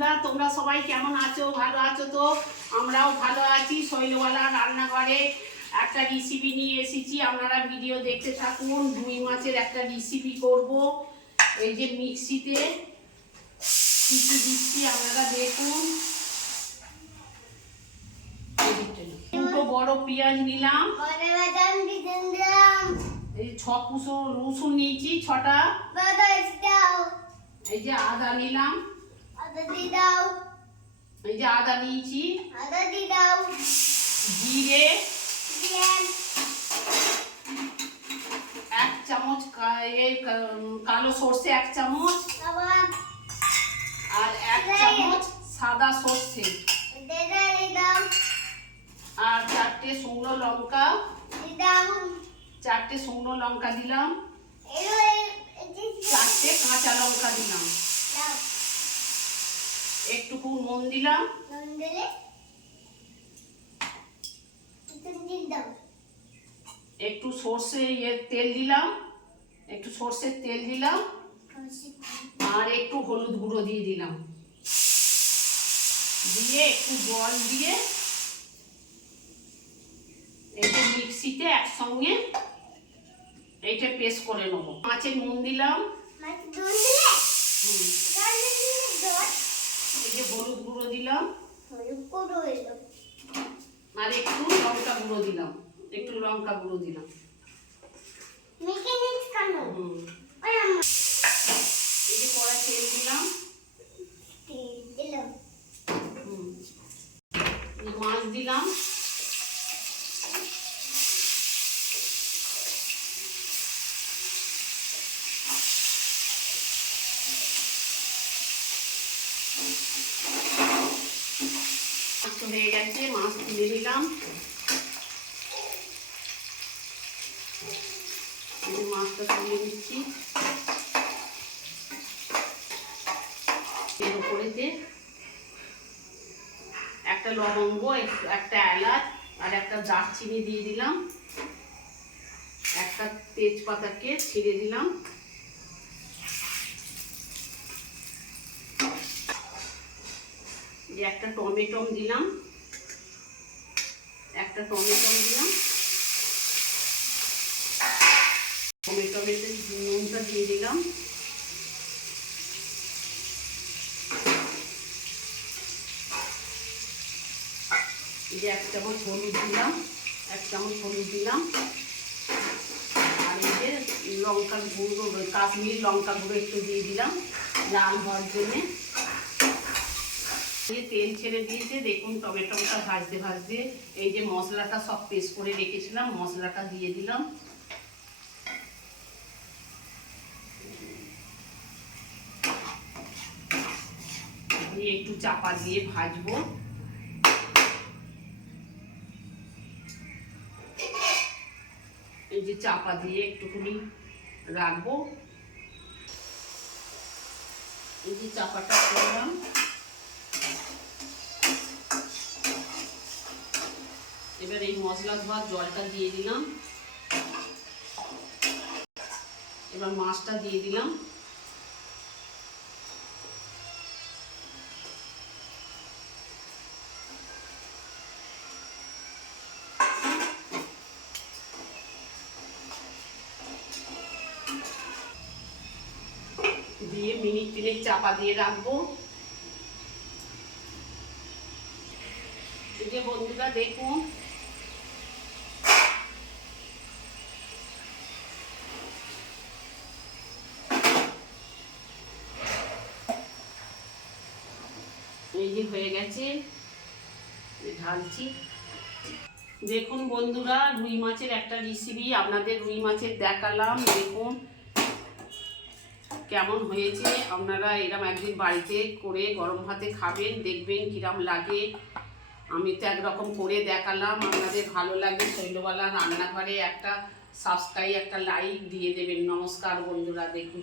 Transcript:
বন্ধুরা তোমরা সবাই কেমন আছো? ভালো আছো তো? আমরাও ভালো আছি। শৈলওয়ালা রান্নাঘরে একটা রেসিপি নিয়ে এসেছি। আপনারা ভিডিও দেখতে থাকুন। রুই মাছের একটা রেসিপি করব। এই যে মিক্সিতে কি কি দিচ্ছি আপনারা দেখুন। দুটো বড় পেঁয়াজ নিলাম। এই ছ কুসো রসুন নিয়েছি ছটা। এই যে আদা নিলাম। আদা দি দাও এই যে আদা নিয়েছি আদা দি দাও জিরে দিলাম এক চামচ কা- এই কা- কালো সর্ষে এক চামচ আবার আর এক চামচ সাদা সর্ষে দেদা দি দাও আর চারটে শুকনো লঙ্কা দি দাও চারটে শুকনো লঙ্কা দিলাম এলো চারটে কাঁচা লঙ্কা দিলাম দাও একটুকু নুন দিলাম। নুন দিলে একটু সর্ষে ইয়ে তেল দিলাম। একটু সর্ষের তেল দিলাম। আর একটু হলুদ গুঁড়ো দিয়ে দিলাম। দিয়ে একটু জল দিয়ে এটা মিক্সিতে একসঙ্গে এইটা পেস্ট করে নেব। মাছে নুন দিলাম। নুন দিলে হুম, জল দিলে জল এই যে হলুদ গুঁড়ো দিলাম। গুঁড়ো আর একটু লঙ্কা গুঁড়ো দিলাম। একটু লঙ্কা গুঁড়ো দিলাম। এই যে কড়া তেল দিলাম। তেল দিলাম। হুম, মাছ দিলাম। গেছে মাছ তুলে নিলাম মাছটা তুলে নিচ্ছি। এর একটা লবঙ্গ, একটা এলাচ আর একটা দারচিনি দিয়ে দিলাম। একটা তেজপাতাকে ছিঁড়ে দিলাম। একটা টমেটো দিলাম। একটা টমেটো দিলাম টমেটোতে নুনটা দিয়ে দিলাম। যে এক চামচ হলুদ দিলাম, এক চামচ হলুদ দিলাম। আর এই যে লঙ্কার গুঁড়ো, কাশ্মীর লঙ্কা গুঁড়ো একটু দিয়ে দিলাম লাল হওয়ার জন্যে। তেল ছেড়ে দিয়েছে। দেখুন টমেটোটা ভাজতে ভাজতে এই যে মশলাটা সব পেস্ট করে রেখেছিলাম, মশলাটা দিয়ে দিলাম। একটু চাপা দিয়ে ভাজবো। এই যে চাপা দিয়ে একটুখানি রাখব। এই যে চাপাটা করলাম। এবার এই মশলা ধোয়ার জলটা দিয়ে দিলাম। এবার মাছটা দিয়ে দিলাম। দিয়ে মিনিট তিনেক চাপা দিয়ে রাখব। এই যে বন্ধুরা, দেখুন। এই যে হয়ে গেছে ঢালছি। দেখুন বন্ধুরা, রুই মাছের একটা রেসিপি আপনাদের রুই মাছের দেখালাম। দেখুন কেমন হয়েছে। আপনারা এরম একদিন বাড়িতে করে গরম ভাতে খাবেন, দেখবেন কিরম লাগে। আমি তো একরকম করে দেখালাম, আপনাদের ভালো লাগে শৈলবালা রান্নাঘরে একটা সাবস্ক্রাইব একটা লাইক দিয়ে দেবেন। নমস্কার বন্ধুরা, দেখুন।